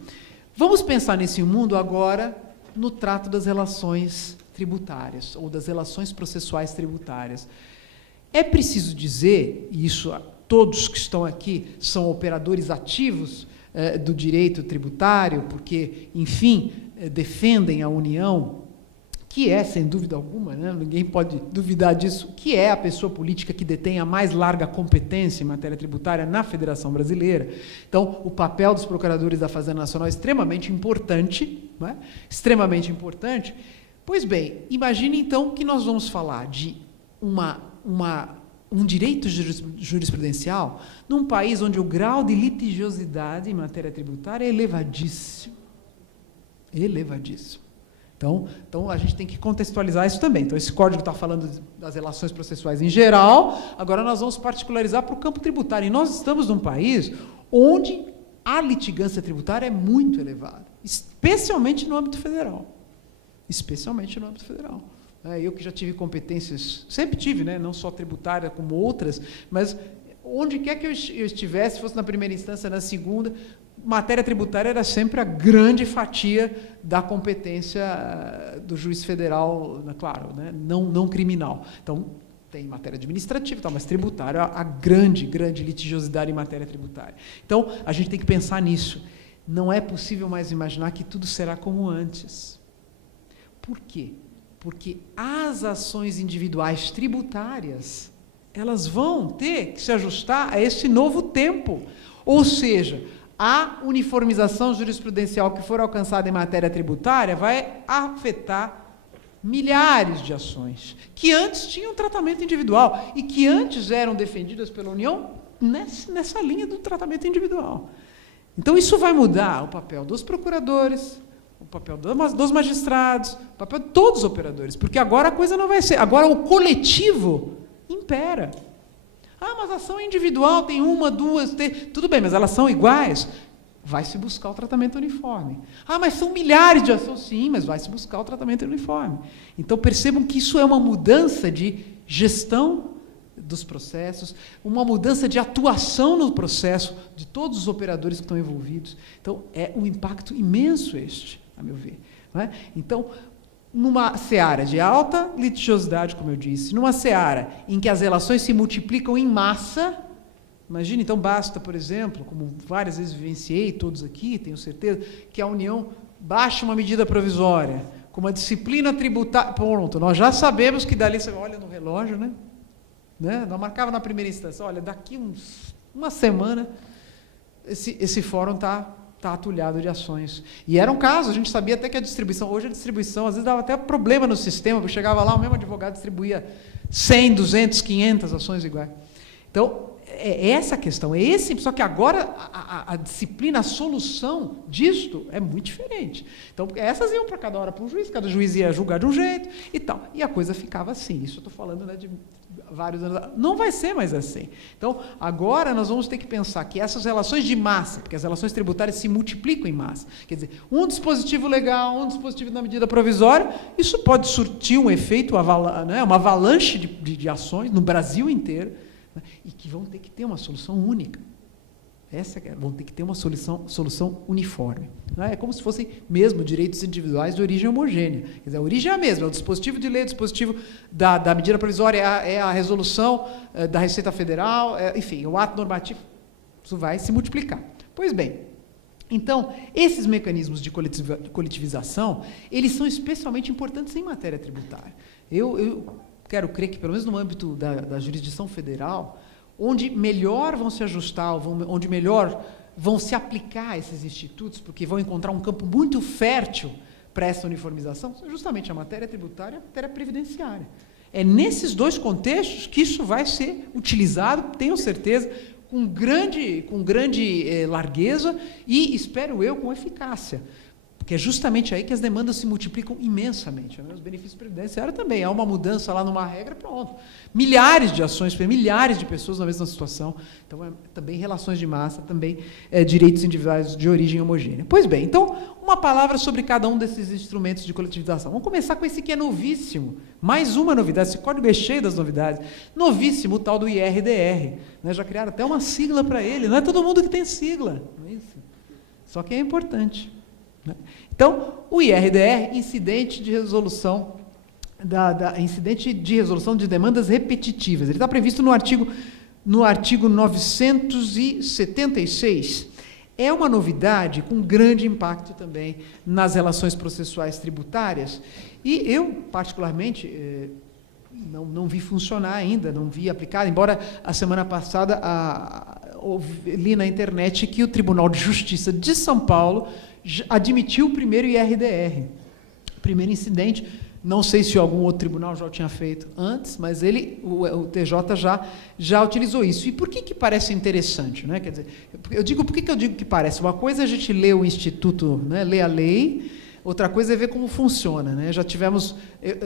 vamos pensar nesse mundo agora no trato das relações tributárias, ou das relações processuais tributárias. É preciso dizer, e isso todos que estão aqui são operadores ativos do direito tributário, porque, enfim, defendem a União, que é, sem dúvida alguma, né, ninguém pode duvidar disso, que é a pessoa política que detém a mais larga competência em matéria tributária na Federação Brasileira. Então, o papel dos procuradores da Fazenda Nacional é extremamente importante, não é? Extremamente importante. Pois bem, imagine, então, que nós vamos falar de um direito jurisprudencial num país onde o grau de litigiosidade em matéria tributária é elevadíssimo. Elevadíssimo. Então, a gente tem que contextualizar isso também. Então, esse código está falando das relações processuais em geral, agora nós vamos particularizar para o campo tributário. E nós estamos num país onde a litigância tributária é muito elevada, especialmente no âmbito federal. Especialmente no âmbito federal. Eu que já tive competências, sempre tive, né, não só tributária como outras, mas onde quer que eu estivesse, fosse na primeira instância, na segunda, matéria tributária era sempre a grande fatia da competência do juiz federal, claro, né, não criminal. Então, tem matéria administrativa, mas tributária, a grande litigiosidade em matéria tributária. Então, a gente tem que pensar nisso. Não é possível mais imaginar que tudo será como antes. Por quê? Porque as ações individuais tributárias, elas vão ter que se ajustar a esse novo tempo. Ou seja, a uniformização jurisprudencial que for alcançada em matéria tributária vai afetar milhares de ações que antes tinham tratamento individual e que antes eram defendidas pela União nessa linha do tratamento individual. Então, isso vai mudar o papel dos procuradores, o papel dos magistrados, o papel de todos os operadores, porque agora a coisa não vai ser. Agora o coletivo impera. Mas a ação individual tem uma, duas, tudo bem, mas elas são iguais. Vai se buscar o tratamento uniforme. Mas são milhares de ações, sim, mas vai se buscar o tratamento uniforme. Então percebam que isso é uma mudança de gestão dos processos, uma mudança de atuação no processo de todos os operadores que estão envolvidos. Então é um impacto imenso este, a meu ver. Não é? Então, numa seara de alta litigiosidade, como eu disse, numa seara em que as relações se multiplicam em massa. Imagine, então, basta, por exemplo, como várias vezes vivenciei, todos aqui, tenho certeza, que a União baixe uma medida provisória, com uma disciplina tributária. Pronto, nós já sabemos que dali você olha no relógio, né? Nós marcava na primeira instância, olha, daqui uma semana esse fórum está atulhado de ações. E era um caso, a gente sabia até que a distribuição, hoje a distribuição, às vezes dava até problema no sistema, porque chegava lá, o mesmo advogado distribuía 100, 200, 500 ações iguais. Então, é essa a questão, só que agora a disciplina, a solução disto é muito diferente. Então, essas iam para cada hora para um juiz, cada juiz ia julgar de um jeito e tal. E a coisa ficava assim. Isso eu estou falando, né, de vários anos. Não vai ser mais assim. Então, agora nós vamos ter que pensar que essas relações de massa, porque as relações tributárias se multiplicam em massa, quer dizer, um dispositivo legal, um dispositivo na medida provisória, isso pode surtir um efeito, uma avalanche de ações no Brasil inteiro, e que vão ter que ter uma solução única. Vão ter que ter uma solução uniforme. É como se fossem mesmo direitos individuais de origem homogênea. Quer dizer, a origem é a mesma, é o dispositivo de lei, o dispositivo da medida provisória é a resolução da Receita Federal, enfim, o ato normativo, isso vai se multiplicar. Pois bem, então, esses mecanismos de coletivização, eles são especialmente importantes em matéria tributária. Eu quero crer que, pelo menos no âmbito da jurisdição federal, onde melhor vão se ajustar, onde melhor vão se aplicar esses institutos, porque vão encontrar um campo muito fértil para essa uniformização, justamente a matéria tributária e a matéria previdenciária. É nesses dois contextos que isso vai ser utilizado, tenho certeza, com grande largueza e, espero eu, com eficácia. Porque é justamente aí que as demandas se multiplicam imensamente. Os benefícios previdenciários também. Há uma mudança lá numa regra, pronto. Milhares de ações, milhares de pessoas na mesma situação. Então, também relações de massa, também direitos individuais de origem homogênea. Pois bem, então, uma palavra sobre cada um desses instrumentos de coletivização. Vamos começar com esse que é novíssimo. Mais uma novidade, esse código é cheio das novidades. Novíssimo, o tal do IRDR. Já criaram até uma sigla para ele. Não é todo mundo que tem sigla. Não é isso? Só que é importante. Então, o IRDR, incidente de resolução de demandas repetitivas. Ele está previsto no artigo 976. É uma novidade com grande impacto também nas relações processuais tributárias. E eu, particularmente, não vi funcionar ainda, não vi aplicado, embora a semana passada li na internet que o Tribunal de Justiça de São Paulo admitiu o primeiro IRDR, o primeiro incidente. Não sei se algum outro tribunal já o tinha feito antes, mas o TJ já utilizou isso. E por que parece interessante? Né? Quer dizer, por que eu digo que parece? Uma coisa é a gente ler o Instituto, né, ler a lei, outra coisa é ver como funciona. Né? Já tivemos,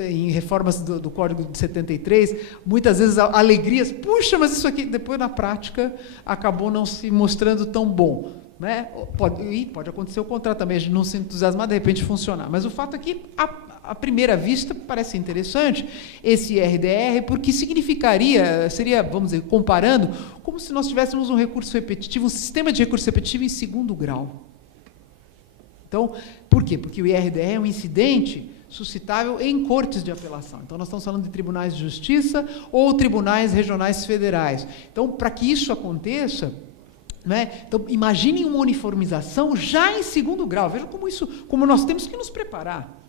em reformas do Código de 73, muitas vezes alegrias, puxa, mas isso aqui, depois na prática, acabou não se mostrando tão bom. Né? Pode acontecer o contrário também, a gente não se entusiasmar, de repente funcionar. Mas o fato é que, à primeira vista, parece interessante esse IRDR, porque seria, vamos dizer, comparando, como se nós tivéssemos um recurso repetitivo, um sistema de recurso repetitivo em segundo grau. Então, por quê? Porque o IRDR é um incidente suscitável em cortes de apelação. Então, nós estamos falando de tribunais de justiça ou tribunais regionais federais. Então, para que isso aconteça, né? Então, imaginem uma uniformização já em segundo grau. Vejam como nós temos que nos preparar.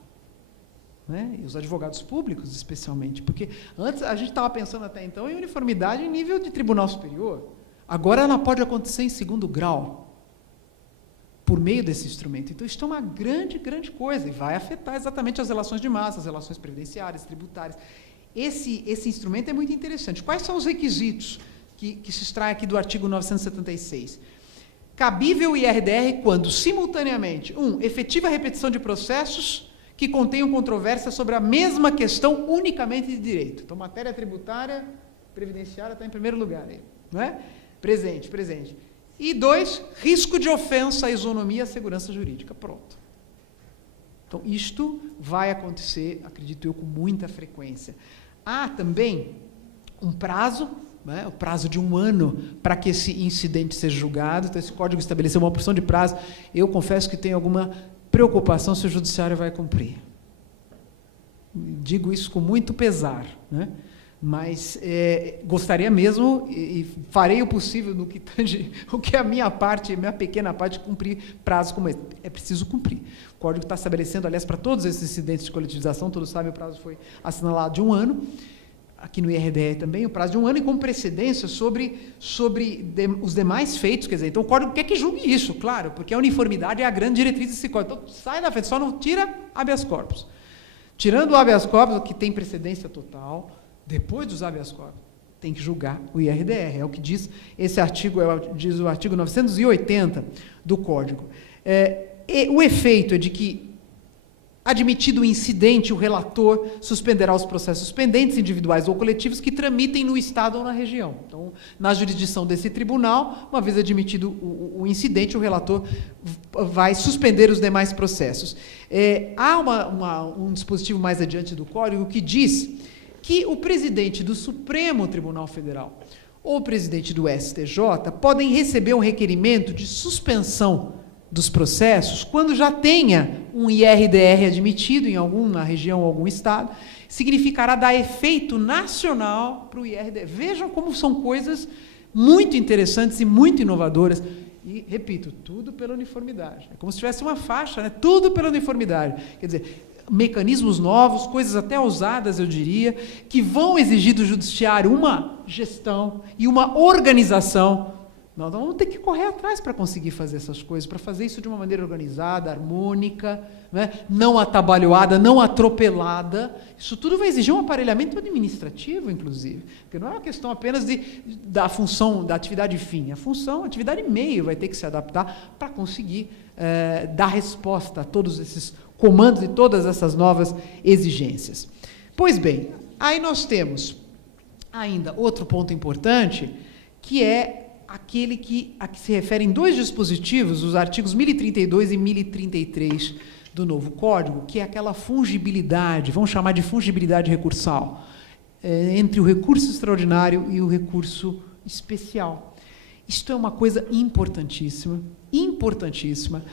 Né? E os advogados públicos, especialmente. Porque antes a gente estava pensando até então em uniformidade em nível de tribunal superior. Agora ela pode acontecer em segundo grau, por meio desse instrumento. Então, isso é uma grande coisa e vai afetar exatamente as relações de massa, as relações previdenciárias, tributárias. Esse instrumento é muito interessante. Quais são os requisitos que se extrai aqui do artigo 976? cabível o IRDR quando, simultaneamente, efetiva repetição de processos que contenham controvérsia sobre a mesma questão unicamente de direito. Então, matéria tributária, previdenciária está em primeiro lugar aí, não é? Presente. E 2, risco de ofensa à isonomia e à segurança jurídica. Pronto. Então, isto vai acontecer, acredito eu, com muita frequência. Há também um prazo, né, o prazo de 1 ano para que esse incidente seja julgado. Então, esse código estabeleceu uma porção de prazo. Eu confesso que tenho alguma preocupação se o judiciário vai cumprir. Digo isso com muito pesar, né? Mas gostaria mesmo e farei o possível no que tange o que é a minha pequena parte, cumprir prazos como esse. É preciso cumprir. O código está estabelecendo, aliás, para todos esses incidentes de coletivização, todos sabem, o prazo foi assinalado de 1 ano. Aqui no IRDR também, o prazo de 1 ano, e com precedência sobre os demais feitos. Quer dizer, então o código quer que julgue isso, claro, porque a uniformidade é a grande diretriz desse código. Então, sai da frente, só não tira habeas corpus. Tirando o habeas corpus, que tem precedência total, depois dos habeas corpus, tem que julgar o IRDR. É o que diz esse artigo, diz o artigo 980 do Código. O efeito é de que, admitido o incidente, o relator suspenderá os processos pendentes, individuais ou coletivos, que tramitem no Estado ou na região. Então, na jurisdição desse tribunal, uma vez admitido o incidente, o relator vai suspender os demais processos. Há um dispositivo mais adiante do Código que diz que o presidente do Supremo Tribunal Federal ou o presidente do STJ podem receber um requerimento de suspensão dos processos quando já tenha um IRDR admitido em alguma região ou algum estado, significará dar efeito nacional para o IRDR. Vejam como são coisas muito interessantes e muito inovadoras. E, repito, tudo pela uniformidade. É como se tivesse uma faixa, né? Tudo pela uniformidade. Quer dizer, mecanismos novos, coisas até ousadas, eu diria, que vão exigir do judiciário uma gestão e uma organização. Nós vamos ter que correr atrás para conseguir fazer essas coisas, para fazer isso de uma maneira organizada, harmônica, né? Não atabalhoada, não atropelada. Isso tudo vai exigir um aparelhamento administrativo, inclusive, porque não é uma questão apenas da função, da atividade fim. A atividade meio vai ter que se adaptar para conseguir dar resposta a todos esses comandos e todas essas novas exigências. Pois bem, aí nós temos ainda outro ponto importante, que é aquele a que se referem 2 dispositivos, os artigos 1032 e 1033 do novo Código, que é aquela fungibilidade, vamos chamar de fungibilidade recursal, entre o recurso extraordinário e o recurso especial. Isto é uma coisa importantíssima, importantíssima.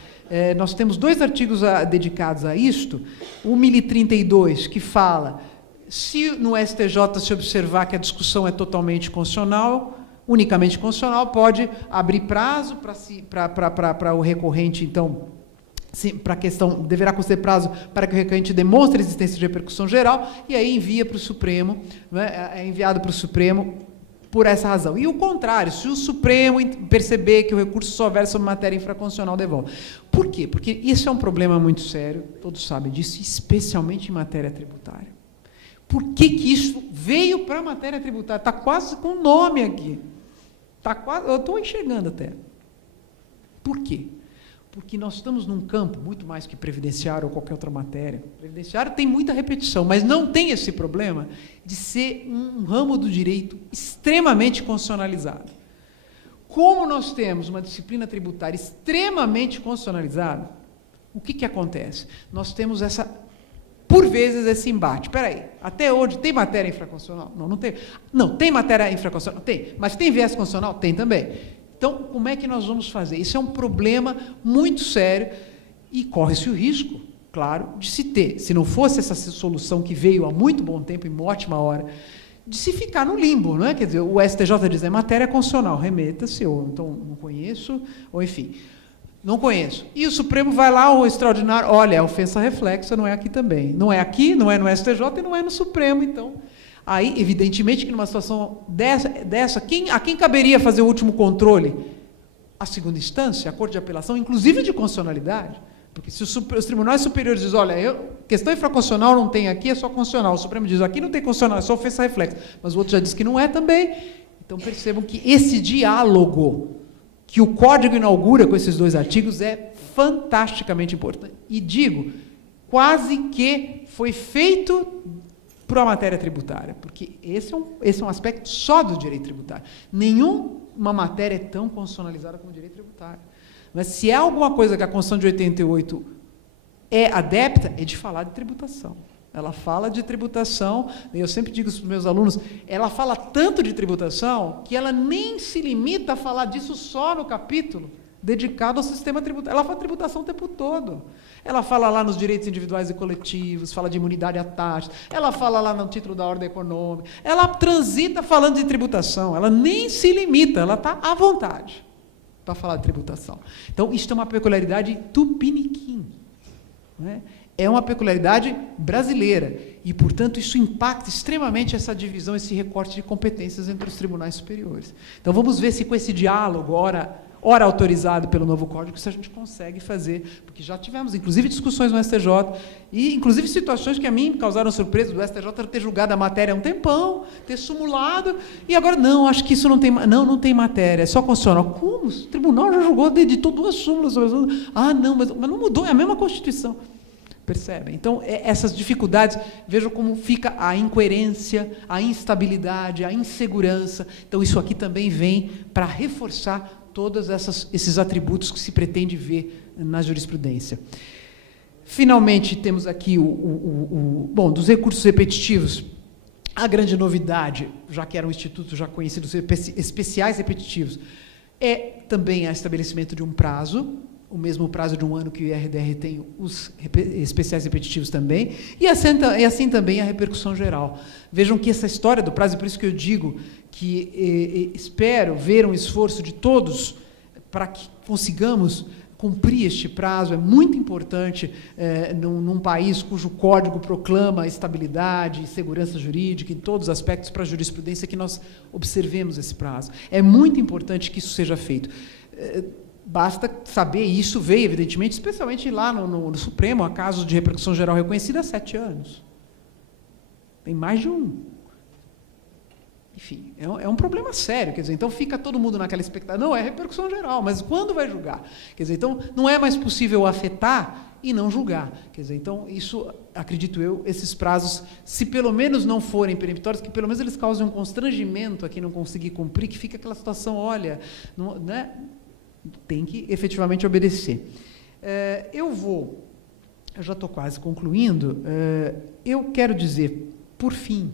Nós temos 2 artigos dedicados a isto, o 1032, que fala, se no STJ se observar que a discussão é totalmente constitucional, unicamente constitucional, pode abrir prazo para o recorrente, então, para a questão, deverá conceder prazo para que o recorrente demonstre a existência de repercussão geral, e aí envia para o Supremo, né, é enviado para o Supremo por essa razão. E o contrário, se o Supremo perceber que o recurso só versa sobre matéria infraconstitucional, devolve. Por quê? Porque isso é um problema muito sério, todos sabem disso, especialmente em matéria tributária. Por que isso veio para a matéria tributária? Está quase com o nome aqui. Eu estou enxergando até. Por quê? Porque nós estamos num campo, muito mais que previdenciário ou qualquer outra matéria. Previdenciário tem muita repetição, mas não tem esse problema de ser um ramo do direito extremamente constitucionalizado. Como nós temos uma disciplina tributária extremamente constitucionalizada, o que acontece? Nós temos por vezes, esse embate. Espera aí, até hoje tem matéria infraconstitucional? Não tem. Não, tem matéria infraconstitucional? Tem. Mas tem viés constitucional? Tem também. Então, como é que nós vamos fazer? Isso é um problema muito sério e corre-se o risco, claro, de se ter, se não fosse essa solução que veio há muito bom tempo, em uma ótima hora, de se ficar no limbo, não é? Quer dizer, o STJ diz, é matéria constitucional, remeta-se, ou então não conheço, ou enfim, não conheço. E o Supremo vai lá, o extraordinário, olha, é ofensa reflexa, não é aqui também. Não é aqui, não é no STJ e não é no Supremo, então... Aí, evidentemente, que numa situação dessa a quem caberia fazer o último controle? A segunda instância, a Corte de Apelação, inclusive de constitucionalidade. Porque se os tribunais superiores dizem, olha, questão infraconstitucional não tem aqui, é só constitucional. O Supremo diz, aqui não tem constitucional, é só ofensa reflexa. Mas o outro já disse que não é também. Então, percebam que esse diálogo, que o Código inaugura com esses 2 artigos é fantasticamente importante. E digo, quase que foi feito para a matéria tributária, porque esse é um aspecto só do direito tributário. Nenhuma matéria é tão constitucionalizada como o direito tributário. Mas se há alguma coisa que a Constituição de 88 é adepta, é de falar de tributação. Ela fala de tributação, eu sempre digo isso para os meus alunos, ela fala tanto de tributação que ela nem se limita a falar disso só no capítulo dedicado ao sistema tributário. Ela fala de tributação o tempo todo. Ela fala lá nos direitos individuais e coletivos, fala de imunidade à taxa, ela fala lá no título da ordem econômica, ela transita falando de tributação, ela nem se limita, ela está à vontade para falar de tributação. Então, isso é uma peculiaridade tupiniquim, não é? É uma peculiaridade brasileira e, portanto, isso impacta extremamente essa divisão, esse recorte de competências entre os tribunais superiores. Então, vamos ver se com esse diálogo, ora autorizado pelo novo Código, se a gente consegue fazer, porque já tivemos, inclusive, discussões no STJ, e, inclusive, situações que a mim causaram surpresa, do STJ ter julgado a matéria há um tempão, ter sumulado, e agora, não, acho que isso não tem matéria, é só constitucional. Como? O tribunal já julgou, editou 2 súmulas. Ah, não, mas não mudou, é a mesma Constituição. Percebem? Então, essas dificuldades, vejam como fica a incoerência, a instabilidade, a insegurança. Então, isso aqui também vem para reforçar todos esses atributos que se pretende ver na jurisprudência. Finalmente, temos aqui bom, dos recursos repetitivos, a grande novidade, já que era um instituto já conhecido, especiais repetitivos, é também o estabelecimento de um prazo, o mesmo prazo de 1 ano que o IRDR tem, os especiais repetitivos também, e assim também a repercussão geral. Vejam que essa história do prazo, e por isso que eu digo que espero ver um esforço de todos para que consigamos cumprir este prazo, é muito importante num país cujo código proclama estabilidade e segurança jurídica em todos os aspectos para a jurisprudência, que nós observemos esse prazo. É muito importante que isso seja feito. Basta saber, e isso veio, evidentemente, especialmente lá no Supremo, há casos de repercussão geral reconhecida há 7 anos. Tem mais de um. Enfim, é um problema sério, quer dizer, então fica todo mundo naquela expectativa, não, é repercussão geral, mas quando vai julgar? Quer dizer, então não é mais possível afetar e não julgar. Quer dizer, então isso, acredito eu, esses prazos, se pelo menos não forem peremptórios, que pelo menos eles causem um constrangimento a quem não conseguir cumprir, que fica aquela situação, olha, não, né? Tem que efetivamente obedecer. Eu já estou quase concluindo, eu quero dizer, por fim,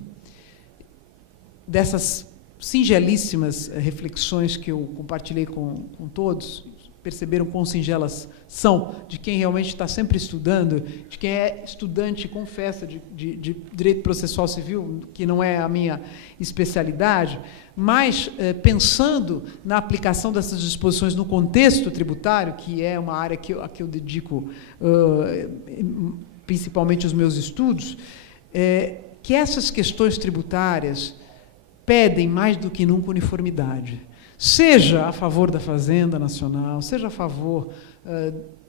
dessas singelíssimas reflexões que eu compartilhei com todos, perceberam quão singelas são, de quem realmente está sempre estudando, de quem é estudante, confessa, de direito processual civil, que não é a minha especialidade, mas pensando na aplicação dessas disposições no contexto tributário, que é uma área a que eu dedico principalmente os meus estudos, que essas questões tributárias pedem mais do que nunca uniformidade. Seja a favor da Fazenda Nacional, seja a favor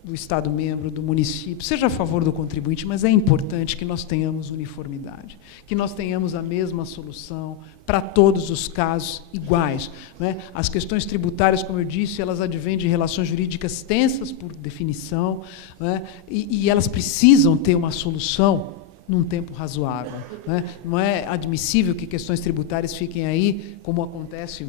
do Estado-membro, do município, seja a favor do contribuinte, mas é importante que nós tenhamos uniformidade, que nós tenhamos a mesma solução para todos os casos iguais, né? As questões tributárias, como eu disse, elas advêm de relações jurídicas tensas, por definição, né? E elas precisam ter uma solução num tempo razoável, né? Não é admissível que questões tributárias fiquem aí, como acontece,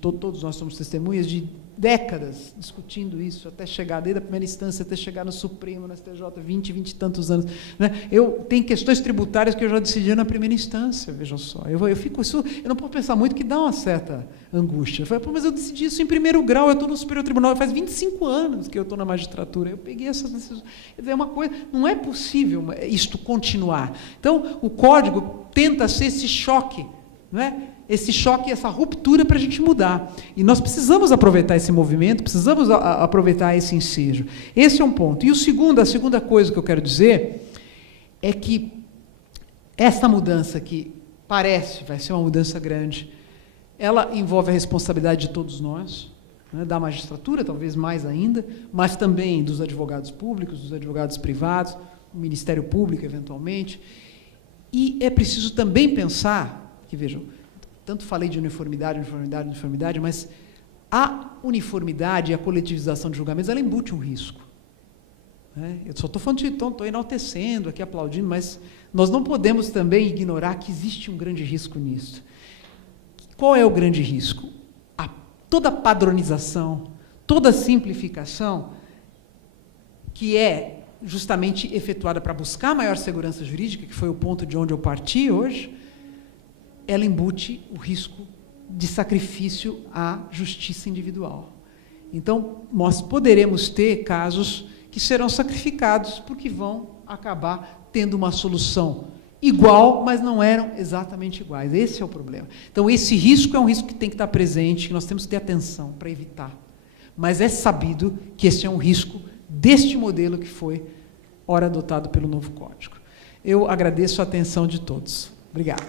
todos nós somos testemunhas de décadas discutindo isso, até chegar, desde a primeira instância, até chegar no Supremo, no STJ, 20 e tantos anos. Né? Tem questões tributárias que eu já decidi na primeira instância, vejam só. Eu não posso pensar muito, que dá uma certa angústia. Eu falei, mas eu decidi isso em primeiro grau, eu estou no Superior Tribunal, faz 25 anos que eu estou na magistratura, eu peguei essas decisões. Quer dizer, é uma coisa, não é possível isto continuar. Então, o Código tenta ser esse choque, não é? Esse choque, essa ruptura para a gente mudar. E nós precisamos aproveitar esse movimento, precisamos aproveitar esse ensejo. Esse é um ponto. E a segunda coisa que eu quero dizer é que essa mudança, que vai ser uma mudança grande, ela envolve a responsabilidade de todos nós, né, da magistratura, talvez mais ainda, mas também dos advogados públicos, dos advogados privados, do Ministério Público, eventualmente. E é preciso também pensar, que vejam, tanto falei de uniformidade, mas A uniformidade e a coletivização de julgamentos, ela embute um risco. Eu só estou falando estou enaltecendo aqui, aplaudindo, mas nós não podemos também ignorar que existe um grande risco nisso. Qual é o grande risco? Toda padronização, toda simplificação, que é justamente efetuada para buscar maior segurança jurídica, que foi o ponto de onde eu parti hoje, ela embute o risco de sacrifício à justiça individual. Então, nós poderemos ter casos que serão sacrificados porque vão acabar tendo uma solução igual, mas não eram exatamente iguais. Esse é o problema. Então, esse risco é um risco que tem que estar presente, que nós temos que ter atenção para evitar. Mas é sabido que esse é um risco deste modelo que foi, ora, adotado pelo novo Código. Eu agradeço a atenção de todos. Obrigado.